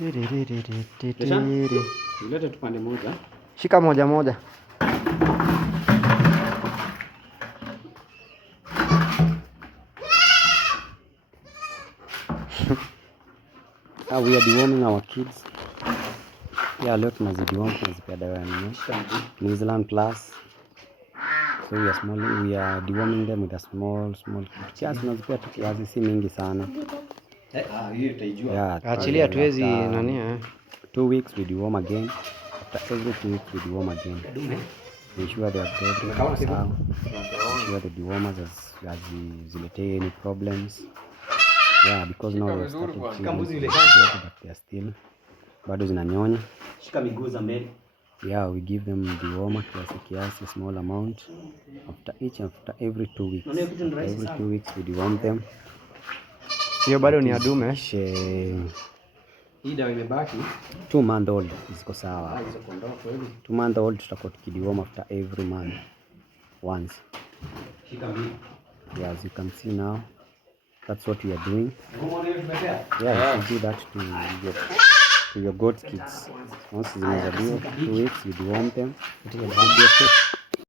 Ulete tupande moja. Shika moja moja. We are deworming our kids. Leo tunazideworm, tunazipea dawa ya New Zealand Plus. So we are deworming them with a small kiasi, tunazipea tu kiasi, si mingi sana. Hiyo utaijua. Achilia tuwezi nani 2 weeks we deworm again. After every 2 weeks we deworm again. Ensure they are progressing sawa. Ensure the dewormers has ziletee any problems. Because now we started but they are still bado zinanyonya. Shika miguu za mbele. We give them dewormer kiasi small amount after every 2 weeks. Every 2 weeks we deworm them. Hiyo bado ni adume. Hii dawa imebaki 2 month old ziko sawa. Hizo kondoo kweli. 2 month old tutakuwa tukideworm after every month once. Shika mbili. As you can see now, that's what we are doing. You do that to your goat kids. Once zimezaliwa 2 weeks you deworm them.